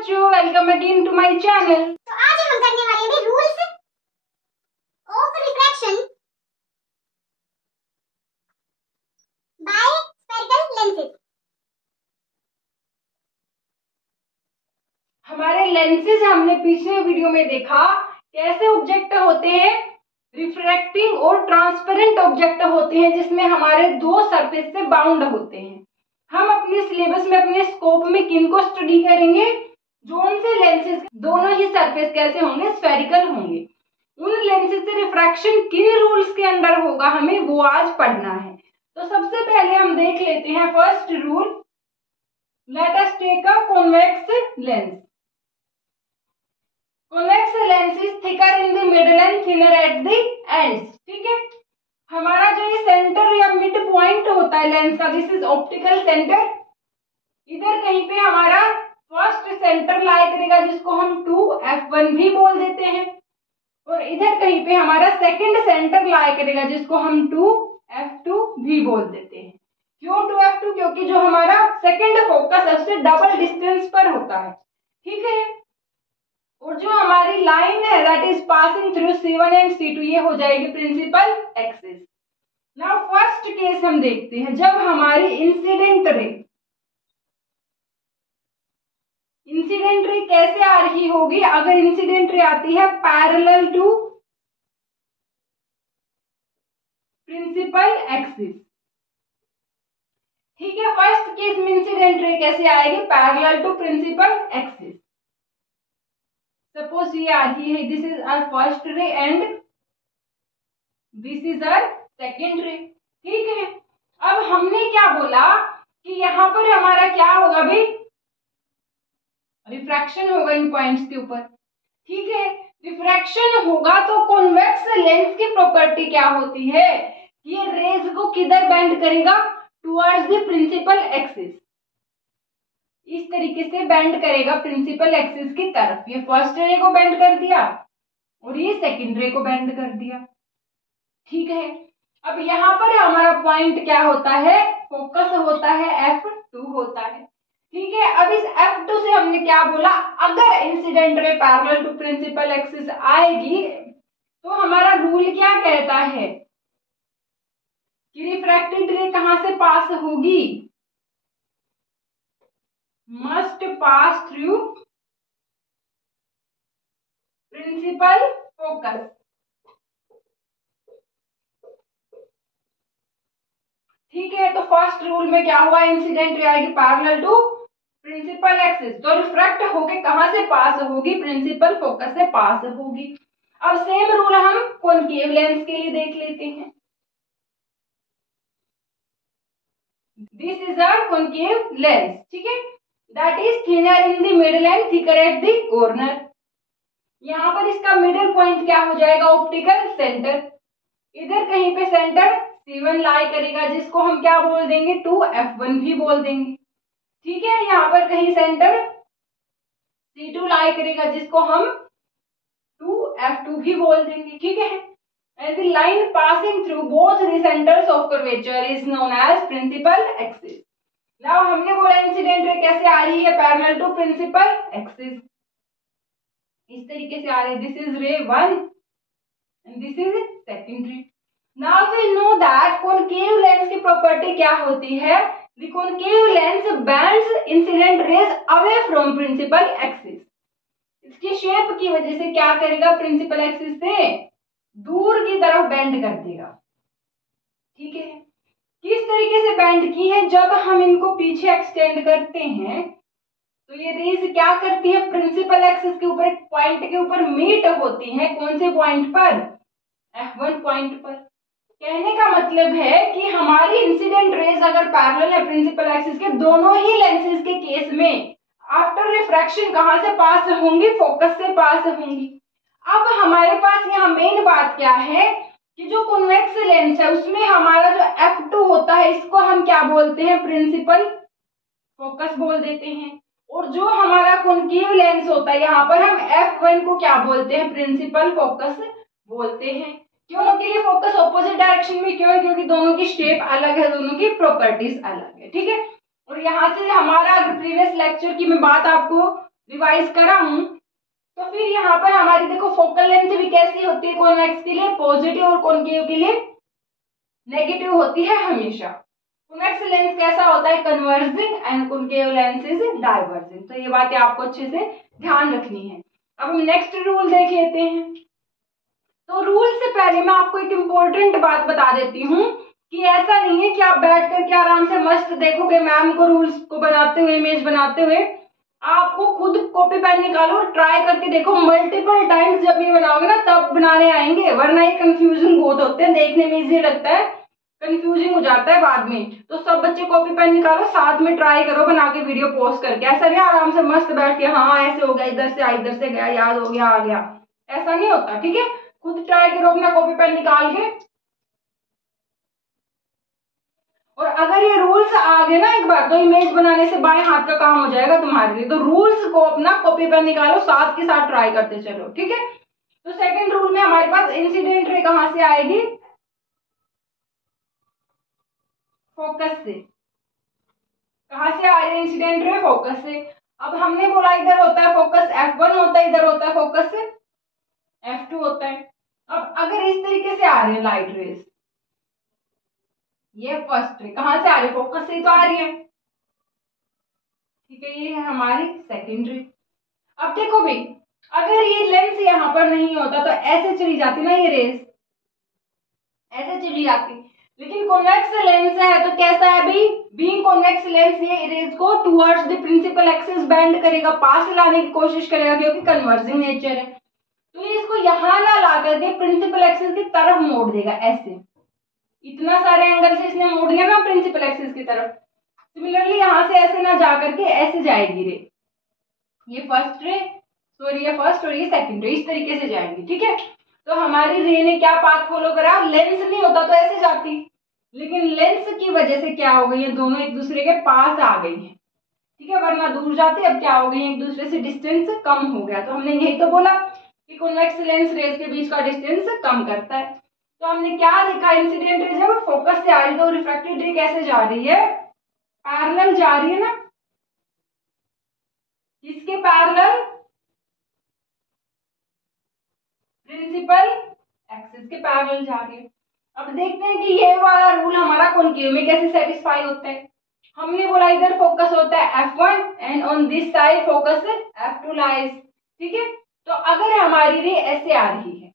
बच्चों, welcome again to my channel. तो आज हम करने वाले हैं rules of refraction by spherical lenses. हमारे लेंसेज हमने पिछले वीडियो में देखा कैसे ऑब्जेक्ट होते हैं, रिफ्रैक्टिंग और ट्रांसपेरेंट ऑब्जेक्ट होते हैं जिसमें हमारे दो सरफेस से बाउंड होते हैं। हम अपने सिलेबस में अपने स्कोप में किनको स्टडी करेंगे? जोन से लेंसेज दोनों ही सरफेस कैसे होंगे, स्फेरिकल होंगे। उन लेंसेज से रिफ्रैक्शन किन रूल्स के अंडर होगा हमें वो आज पढ़ना है। तो सबसे पहले हम देख लेते हैं first rule, let us take a convex lens. Convex lens is thicker in the middle and thinner at the ends. ठीक है, हमारा जो ये सेंटर या मिड पॉइंट होता है लेंस का, दिस इज ऑप्टिकल सेंटर। इधर कहीं पे हमारा फर्स्ट सेंटर लाई करेगा जिसको हम 2f1 भी बोल देते हैं, और इधर कहीं पे हमारा सेकंड सेंटर लाई करेगा जिसको हम 2f2 भी बोल देते हैं। क्यों 2f2? क्योंकि जो हमारा सेकंड फोकस है उससे डबल डिस्टेंस पर होता है। ठीक है, और जो हमारी लाइन है that is passing through C1 and C2, ये हो जाएगी principal axis. Now first case हम देखते हैं, जब हमारी इंसिडेंट रे कैसे आ रही होगी? अगर इंसिडेंट रे आती है पैरेलल टू प्रिंसिपल एक्सिस। ठीक है, फर्स्ट केस में इंसिडेंट रे कैसे आएगी? Parallel to principal axis. Suppose ये आ रही है, this is our first ray and this is our second ray. ठीक है, अब हमने क्या बोला कि यहाँ पर हमारा क्या होगा भाई? रिफ्रैक्शन होगा इन पॉइंट्स के ऊपर। ठीक है, रिफ्रैक्शन होगा तो कॉन्वेक्स लेंस की प्रॉपर्टी क्या होती है? ये रेज को किधर बेंड करेगा? Towards the principal axis. इस तरीके से बेंड करेगा प्रिंसिपल एक्सिस की तरफ। ये फर्स्ट रे को बेंड कर दिया और ये सेकंड रे को बेंड कर दिया। ठीक है, अब यहाँ पर हमारा पॉइंट क्या होता है? फोकस होता है, F2 होता है। ठीक है, अब इस F2 से हमने क्या बोला? अगर incident ray parallel to principal axis आएगी तो हमारा रूल क्या कहता है कि रिफ्रैक्टेड रे कहां से पास होगी? Must pass through principal focus. ठीक है, तो फर्स्ट रूल में क्या हुआ? इंसिडेंट रे आएगी पैरेलल टू प्रिंसिपल एक्सिस, तो रिफ्रैक्ट होके कहां से पास होगी? प्रिंसिपल फोकस से पास होगी। अब सेम रूल हम कॉनकेव लेंस के लिए देख लेते हैं। This is a concave lens. ठीक है, that is thinner in the middle and thicker at the corner. यहाँ पर इसका मिडल पॉइंट क्या हो जाएगा? Optical centre. इधर कहीं पे सेंटर C1 लाई करेगा जिसको हम क्या बोल देंगे? 2f1 भी बोल देंगे। ठीक है, यहाँ पर कहीं सेंटर C2 लाई करेगा जिसको हम 2f2 भी बोल देंगे। ठीक है, and the line passing through both the centers of curvature is known as principal axis. Now हमने बोला इंसिडेंट रे कैसे आ रही है? Parallel to principal axis. इस तरीके से आ रही है, दिस इज रे 1 and this is second ray. Now we know that concave lens की प्रॉपर्टी क्या होती है? The concave lens bends incident rays away from principal axis. इसकी शेप की वजह से क्या करेगा? प्रिंसिपल एक्सिस से दूर की तरफ बेंड कर देगा। ठीक है, किस तरीके से बेंड की है? जब हम इनको पीछे एक्सटेंड करते हैं तो ये रेज क्या करती है? प्रिंसिपल एक्सिस के ऊपर एक पॉइंट के ऊपर मीट होती है। कौन से पॉइंट पर? F1 पॉइंट पर। कहने का मतलब है कि हमारी इंसिडेंट रेज अगर पैरेलल है प्रिंसिपल एक्सिस के, दोनों ही लेंसेज के केस में आफ्टर रिफ्रैक्शन कहां से पास होंगी? फोकस से पास होंगी। अब हमारे पास यहाँ मेन बात क्या है कि जो कॉन्वेक्स लेंस है उसमें हमारा जो F2 होता है इसको हम क्या बोलते हैं? प्रिंसिपल फोकस बोल देते हैं। और जो हमारा कॉनकेव लेंस होता है यहाँ पर हम F1 को क्या बोलते हैं? प्रिंसिपल फोकस बोलते हैं। क्योंकि ये फोकस ऑपोजिट डायरेक्शन में क्यों है? क्योंकि दोनों की शेप अलग है, दोनों की प्रॉपर्टीज अलग है। ठीक है, और यहाँ से हमारा अगर प्रीवियस लेक्चर की मैं बात आपको रिवाइज करा हूं, तो फिर यहाँ पर हमारी देखो फोकल लेंथ भी कैसी होती है कॉन्वेक्स के लिए, पॉजिटिव, और कॉनकेव के लिए नेगेटिव होती है हमेशा। कॉन्वेक्स लेंस कैसा होता है, converging, and concave lens is diverging. तो ये बातें आपको अच्छे से ध्यान रखनी है। अब हम नेक्स्ट रूल देख लेते हैं। तो रूल से पहले मैं आपको एक इम्पोर्टेंट बात बता देती हूँ कि ऐसा नहीं है कि आप बैठ करके आराम से मस्त देखोगे मैम को रूल्स को बनाते हुए, इमेज बनाते हुए। आपको खुद कॉपी पेन निकालो, ट्राई करके देखो मल्टीपल टाइम्स। जब ये बनाओगे ना तब बनाने आएंगे, वरना ये कंफ्यूजन बहुत होते हैं, देखने में इजी लगता है, कंफ्यूजिंग हो जाता है बाद में। तो सब बच्चे कॉपी पेन निकालो, साथ में ट्राई करो बना के वीडियो पोस्ट करके। ऐसा नहीं आराम से मस्त बैठ के हाँ ऐसे हो गया, इधर से आया, इधर से गया, याद हो गया, आ गया, ऐसा नहीं होता। ठीक है, खुद ट्राई करो अपना कॉपी पेन निकाल के। और अगर ये रूल्स आ गए ना एक बार, तो इमेज बनाने से बाएं हाथ का काम हो जाएगा तुम्हारे लिए। तो रूल्स को अपना कॉपी पेन निकालो, साथ के साथ ट्राई करते चलो। ठीक है, तो सेकंड रूल में हमारे पास इंसिडेंट रे कहां से आएगी, फोकस से। कहां से आ रही है इंसिडेंट रे, फोकस से। अब हमने बोला इधर होता है फोकस F1 होता है, इधर होता है फोकस F2 होता है। अब अगर इस तरीके से आ रही है लाइट रेज, ये फर्स्ट रे कहां से आ रही है, फोकस से तो आ रही है। ठीक है, ये है हमारी सेकेंड रे। अब देखो भाई, अगर ये लेंस यहाँ पर नहीं होता तो ऐसे चली जाती ना ये रेज, ऐसे चली जाती। लेकिन कॉन्वेक्स लेंस है तो कैसा है भाई, बीइंग कॉन्वेक्स लेंस ये रेज को towards the principal axis bend करेगा, पास लाने की कोशिश करेगा, क्योंकि कन्वर्जिंग नेचर है। तो ये इसको यहां ना ला करके प्रिंसिपल एक्सिस की तरफ मोड़ देगा, ऐसे इतना सारे एंगल से इसने मोड़ लिया ना प्रिंसिपल एक्सिस की तरफ। सिमिलरली यहां से ऐसे ना जा करके ऐसे जाएगी रे, ये फर्स्ट रे, सॉरी ये फर्स्ट और ये सेकंड रे, इस तरीके से जाएंगी। ठीक है, तो हमारी रे ने क्या पाथ फॉलो करा, लेंस नहीं होता तो ऐसे जाती, लेकिन लेंस की वजह से क्या हो गई, ये दोनों एक दूसरे के पास आ गई है। ठीक है, वरना दूर जाती, अब क्या हो गई, एक दूसरे से डिस्टेंस कम हो गया। तो हमने यही तो बोला कि कॉन्वेक्स लेंस रेज के बीच का डिस्टेंस कम करता है। तो हमने क्या देखा, इंसिडेंट रे जब फोकस से आ रही है तो रिफ्रैक्टेड रे कैसे जा रही है, पैरेलल जा रही है ना, इसके पैरेलल, प्रिंसिपल एक्सिस के पैरेलल जा रही है। अब देखते हैं कि ये वाला रूल हमारा कॉनकेव में कैसे सेटिस्फाई होता है। हमने बोला इधर फोकस होता है F1 and on this side focus F2 lies. ठीक है, तो अगर हमारी रे ऐसे आ रही है,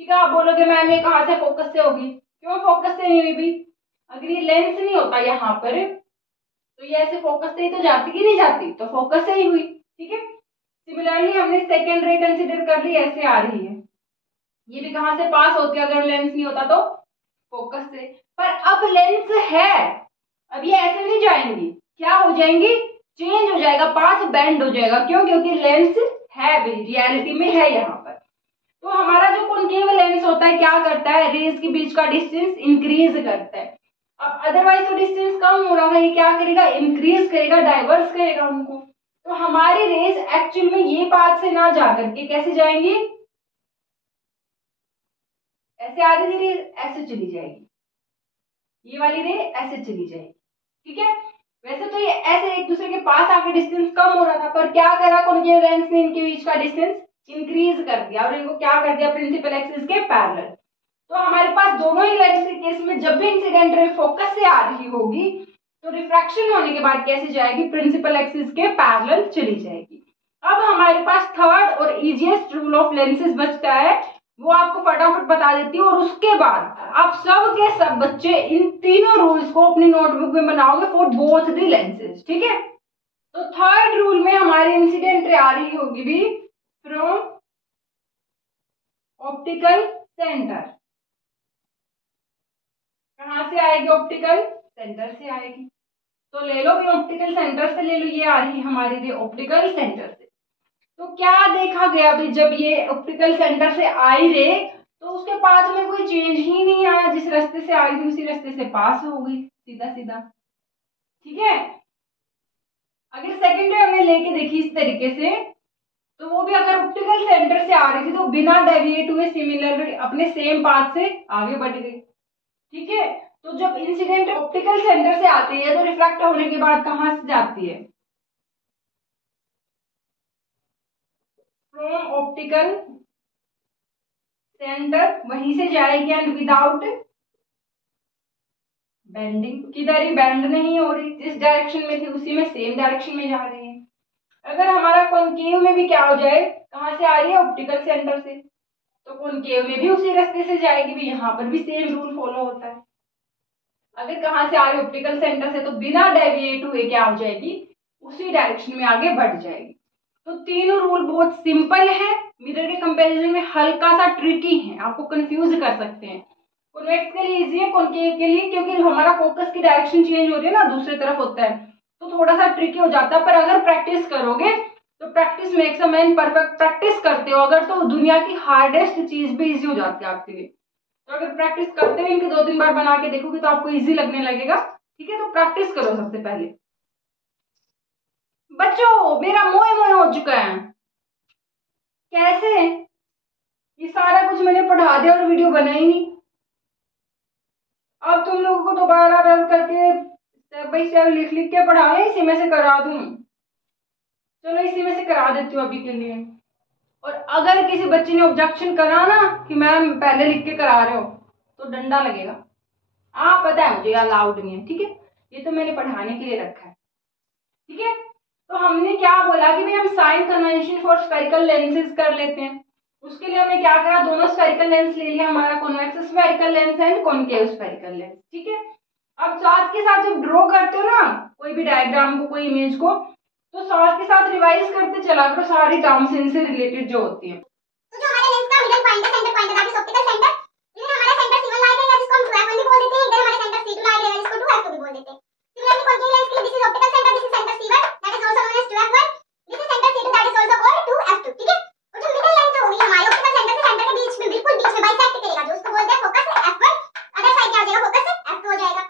ठीक है, आप बोलोगे मैम ये कहां से फोकस से होगी, क्यों फोकस से नहीं हुई भी, अगर ये लेंस नहीं होता यहाँ पर तो ये ऐसे फोकस से ही तो जाती कि नहीं जाती, तो फोकस से ही हुई। ठीक है, सिमिलरली हमने सेकेंड रे कंसिडर कर ली, ऐसे आ रही है, ये भी कहां से पास होती है, अगर लेंस नहीं होता तो फोकस से। पर अब लेंस है, अब ये ऐसे नहीं जाएंगी, क्या हो जाएंगी, चेंज हो जाएगा, पाथ बेंड हो जाएगा। क्यों, क्योंकि लेंस है भी, रियलिटी में है यहाँ पर। तो हमारा जो कॉनकेव लेंस होता है क्या करता है, रेज के बीच का डिस्टेंस इंक्रीज करता है। अब अदरवाइज तो डिस्टेंस कम हो रहा है, ये क्या करेगा, इंक्रीज करेगा, डाइवर्स करेगा उनको। तो हमारी रेज एक्चुअल में ये पाथ से ना जा करके कैसे जाएंगी, ऐसे आ रही रे ऐसे चली जाएगी, ये वाली रे ऐसे चली जाएगी। ठीक है, वैसे तो ये ऐसे एक दूसरे के पास आके डिस्टेंस कम हो रहा था, पर क्या करा कॉनकेव लेंस ने, इनके बीच का डिस्टेंस इंक्रीज कर दिया और इनको क्या कर दिया, प्रिंसिपल एक्सिस के पैरेलल। तो हमारे पास दोनों ही लेंस के केस में जब भी इंसिडेंट रे फोकस से आ रही होगी तो रिफ्रैक्शन होने के बाद कैसे जाएगी, प्रिंसिपल एक्सिस के पैरेलल चली जाएगी। अब हमारे पास थर्ड और इजीएस्ट रूल ऑफ लेंसेज बचता है, वो आपको फटाफट बता देती हूँ, और उसके बाद आप सब के सब बच्चे इन तीनों रूल्स को अपनी नोटबुक में बनाओगे फॉर बोथ द लेंसेज। ठीक है, तो थर्ड रूल में हमारी इंसिडेंट रे आ रही होगी भी फ्रॉम ऑप्टिकल सेंटर। कहां से आएगी, ऑप्टिकल सेंटर से आएगी। तो ले लो भी ऑप्टिकल सेंटर से ले लो, ये आ रही है हमारी रे ऑप्टिकल सेंटर से। तो क्या देखा गया भी, जब ये ऑप्टिकल सेंटर से आई रे तो उसके पास में कोई चेंज ही नहीं आया, जिस रास्ते से आई थी उसी रास्ते से पास हो गई सीधा सीधा। ठीक है, अगर सेकंड रे हमने लेके देखी इस तरीके से, तो वो भी अगर ऑप्टिकल सेंटर से आ रही थी तो बिना डेविएट हुए सिमिलर अपने सेम पाथ से आगे बढ़ गई। ठीक है, तो जब इंसिडेंट ऑप्टिकल सेंटर से आती है तो रिफ्रैक्ट होने के बाद कहां से जाती है, फ्रॉम ऑप्टिकल सेंटर, वहीं से जाएगी एंड विदाउट बेंडिंग, किधर ही बेंड नहीं हो रही, जिस डायरेक्शन में थी उसी में सेम डायरेक्शन में जा रही है। अगर हमारा कॉनकेव में भी क्या हो जाए, कहाँ से आ रही है, ऑप्टिकल सेंटर से, तो कॉनकेव में भी उसी रास्ते से जाएगी भी, यहाँ पर भी सेम रूल फॉलो होता है। अगर कहाँ से आ रही है, ऑप्टिकल सेंटर से, तो बिना डेविएट हुए क्या हो जाएगी, उसी डायरेक्शन में आगे बढ़ जाएगी। तो तीनों रूल बहुत सिंपल है, मिरर के कंपैरिजन में हल्का सा ट्रिकी है, आपको कंफ्यूज कर सकते हैं। कॉन्वेक्स के लिए इजी है, कॉनकेव के लिए क्योंकि हमारा फोकस की डायरेक्शन चेंज हो रही है ना, दूसरी तरफ होता है, तो थोड़ा सा ट्रिकी हो जाता है। पर अगर प्रैक्टिस करोगे तो practice makes a man perfect, practice करते हो अगर तो दुनिया की हार्डेस्ट चीज भी इजी हो जाती है आपके लिए। तो अगर प्रैक्टिस करते हुए इनके 2-3 बार बना के देखोगे तो आपको इजी लगने लगेगा। ठीक है, तो प्रैक्टिस करो सबसे पहले। बच्चों मेरा मोए मोए हो चुका है, कैसे, ये सारा कुछ मैंने पढ़ा दिया और वीडियो बना ही नहीं। अब तुम लोगों को दोबारा रन करके स्टेप बाय स्टेप लिख लिख के पढ़ा है, इसी में से करा दूं, चलो इसी में से करा देती हूँ अभी के लिए। और अगर किसी बच्चे ने ऑब्जेक्शन करा ना कि मैम पहले लिख के करा रहे हो, तो डंडा लगेगा। पता है मुझे, अलाउड नहीं है, ठीक है, ये तो मैंने पढ़ाने के लिए रखा है। ठीक है, तो हमने क्या बोला कि भाई हम sign convention for spherical lenses कर लेते हैं। उसके लिए हमने क्या करा, दोनों स्फेरिकल लेंस ले लिया, हमारा convex spherical lens and concave spherical lens. ठीक है, अब साथ के साथ जब ड्रॉ करते हो ना कोई भी डायग्राम को, कोई इमेज को, तो साथ के साथ रिवाइज करते चला करो सारी टर्म्स इनसे रिलेटेड जो होती है। तो जो हमारे लेंस का मिडिल पॉइंट है, सेंटर पॉइंट है, दैट इज ऑप्टिकल सेंटर। इधर हमारा सेंटर C1 लाइट है जिसको हम 2f1 भी बोल देते हैं, इधर हमारे सेंटर C2 लाइट है जिसको 2f2 भी बोल देते हैं। सिमिलरली कॉनकेव लेंस के लिए this is optical centre, this is centre C1 that is also known as 2f1, this is centre C2 that is also called 2f2। ठीक है, और जो मिडिल लेंथ होगी हमारी ऑप्टिकल सेंटर से सेंटर के बीच में, बिल्कुल बीच में बाइसेक्ट करेगा, जो उसको बोलते हैं फोकस f1, अदर साइड क्या हो जाएगा, फोकस f2 हो जाएगा।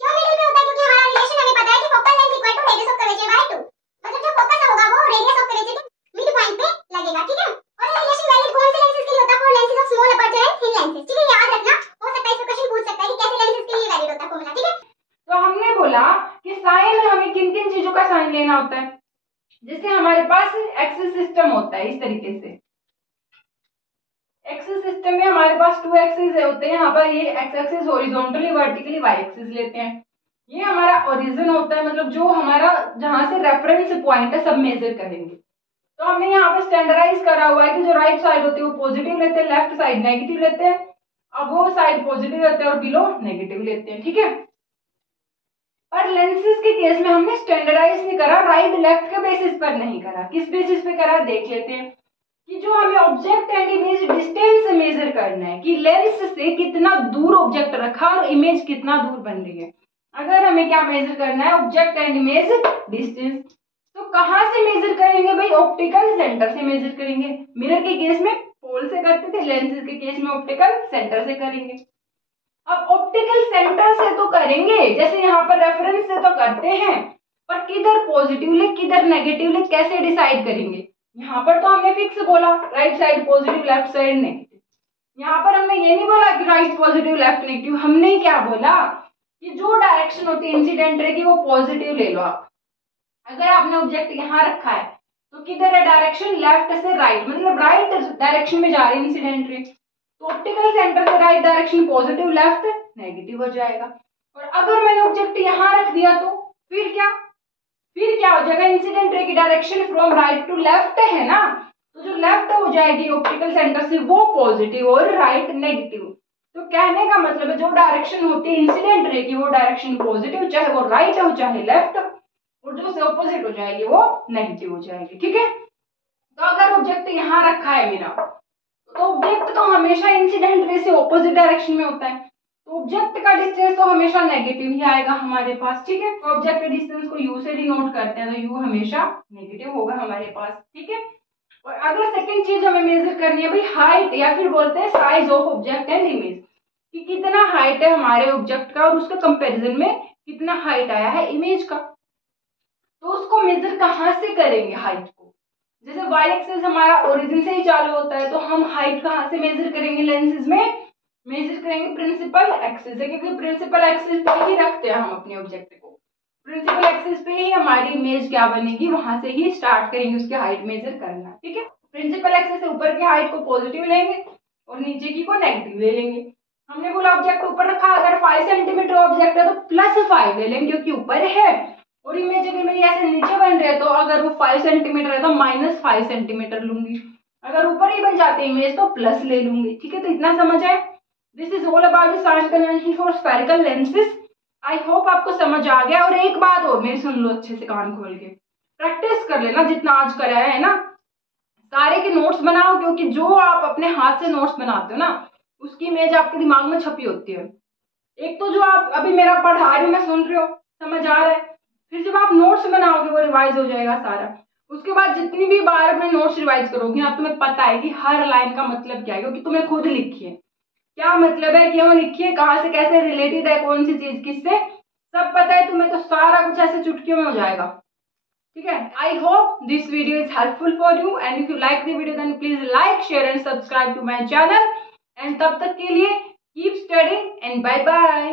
क्यों मिडिल में होता है, क्योंकि हमारा रिलेशन हमें पता है कि focal length equal to radius of curvature by 2, मतलब जो फोकस होगा वो रेडियस ऑफ कर्वेचर के मिड पॉइंट पे लगेगा। ठीक है, और ये रिलेशन वैलिड कौन से लेंसेज के लिए होता है, for lenses of small aperture and thin lenses. ठीक है, याद रखना, हो सकता है इसमें क्वेश्चन पूछ सकता है कि कैसे लेंसेज के लिए वैलिड होता है फॉर्मूला। ठीक है, तो हमने बोला कि साइन में हमें किन किन चीजों का साइन लेना होता है, जैसे हमारे पास एक्सिस सिस्टम होता है, इस तरीके से एक्सिस सिस्टम में हमारे पास 2 एक्सिस होते हैं, यहाँ पर ये X axis horizontally vertically Y axis लेते हैं, ये हमारा ओरिजिन होता है, मतलब जो हमारा जहां से रेफरेंस पॉइंट है सब मेजर करेंगे। तो हमने यहाँ पे स्टैंडर्डाइज करा हुआ है कि जो राइट साइड होती है वो पॉजिटिव लेते हैं, लेफ्ट साइड नेगेटिव लेते हैं, अब वो साइड पॉजिटिव लेते हैं और बिलो नेगेटिव लेते हैं। ठीक है, पर लेंसेज के केस में हमने स्टैंडर्डाइज नहीं करा, राइट लेफ्ट के बेसिस पर नहीं करा, किस बेसिस पे करा देख लेते हैं कि जो हमें object and image distance measure करना है कि लेंस से कितना दूर ऑब्जेक्ट रखा और इमेज कितना दूर बन रही है। अगर हमें क्या मेजर करना है, ऑब्जेक्ट एंड इमेज डिस्टेंस, तो कहां से मेजर करेंगे भाई, ऑप्टिकल सेंटर से मेजर करेंगे। मिरर के केस में पोल से करते थे, लेंसेज के केस में ऑप्टिकल सेंटर से करेंगे। अब ऑप्टिकल सेंटर से तो करेंगे, जैसे यहाँ पर रेफरेंस से तो करते हैं, पर किधर पॉजिटिवली किधर नेगेटिवली कैसे डिसाइड करेंगे। यहाँ पर तो हमने फिक्स बोला right side positive left side negative, यहाँ पर हमने ये नहीं बोला कि राइट पॉजिटिव लेफ्ट नेगेटिव, हमने क्या बोला कि जो डायरेक्शन होती है इंसिडेंट रे की वो पॉजिटिव ले लो आप। अगर आपने ऑब्जेक्ट यहाँ रखा है तो किधर है डायरेक्शन, लेफ्ट से राइट, मतलब राइट डायरेक्शन में जा रही है इंसिडेंट रे, तो ऑप्टिकल सेंटर से right direction positive, left negative हो जाएगा। और अगर मैंने ऑब्जेक्ट यहाँ रख दिया तो फिर क्या हो जाएगा, इंसिडेंट रे की direction from right to left है ना, तो जो लेफ्ट हो जाएगी ऑप्टिकल सेंटर से वो पॉजिटिव और राइट नेगेटिव। तो कहने का मतलब है जो डायरेक्शन होती है इंसिडेंट रे की वो डायरेक्शन पॉजिटिव, चाहे वो राइट हो चाहे लेफ्ट, और जो से ऑपोजिट हो जाएगी वो नेगेटिव हो जाएगी। ठीक है, तो अगर ऑब्जेक्ट यहाँ रखा है मेरा, तो ऑब्जेक्ट तो हमेशा इंसिडेंट रे से ऑपोजिट डायरेक्शन में होता है, तो ऑब्जेक्ट का डिस्टेंस तो हमेशा नेगेटिव ही आएगा हमारे पास। ठीक है, तो ऑब्जेक्ट के डिस्टेंस को यू से डिनोट करते हैं, तो यू हमेशा नेगेटिव होगा हमारे पास। ठीक है, और अगर सेकंड चीज हमें मेजर करनी है भाई हाइट, या फिर बोलते हैं size of object and image, कि कितना हाइट है हमारे ऑब्जेक्ट का और उसके कंपेरिजन में कितना हाइट आया है इमेज का, तो उसको मेजर कहाँ से करेंगे हाइट को। जैसे वाई एक्सिस हमारा ओरिजिन से ही चालू होता है, तो हम हाइट कहाँ से मेजर करेंगे, लेंसेज में मेजर करेंगे प्रिंसिपल एक्सिस से, क्योंकि प्रिंसिपल एक्सिस पे ही रखते हैं हम अपने ऑब्जेक्ट को, प्रिंसिपल एक्सिस पे ही हमारी इमेज क्या बनेगी, वहां से ही स्टार्ट करेंगे उसकी हाइट मेजर करना। ठीक है, प्रिंसिपल एक्सिस से ऊपर की हाइट को पॉजिटिव लेंगे और नीचे की को नेगेटिव ले लेंगे। हमने बोला ऑब्जेक्ट ऊपर रखा, अगर 5 सेंटीमीटर ऑब्जेक्ट है तो +5 ले लेंगे क्योंकि ऊपर है, और इमेज अगर मेरी ऐसे नीचे बन रही है तो अगर वो 5 सेंटीमीटर है तो -5 सेंटीमीटर लूंगी, अगर ऊपर ही बन जाती है इमेज तो प्लस ले लूंगी। ठीक है, तो इतना समझ आए। This is all about the sign convention for spherical lenses. I hope आपको समझ आ गया। और एक बात और मेरी सुन लो अच्छे से कान खोल के, प्रैक्टिस कर लेना जितना आज कराया है ना, सारे के नोट्स बनाओ, क्योंकि जो आप अपने हाथ से नोट्स बनाते हो ना उसकी इमेज आपके दिमाग में छपी होती है। एक तो जो आप अभी मेरा पढ़ा रही हो, मैं सुन रही हो, समझ आ रहा है, फिर जब आप नोट्स बनाओगे वो रिवाइज हो जाएगा सारा। उसके बाद जितनी भी बार अपने नोट्स रिवाइज करोगे ना तुम्हें पता है कि हर लाइन का मतलब क्या है, क्योंकि तुमने खुद लिखी है, क्या मतलब है, क्यों लिखी है, कहाँ से कैसे रिलेटेड है, कौन सी चीज किससे, सब पता है तुम्हें, तो सारा कुछ ऐसे चुटकियों में हो जाएगा। ठीक है, I hope this video is helpful for you and if you like the video then please like share and subscribe to my channel. And तब तक के लिए keep studying and bye bye.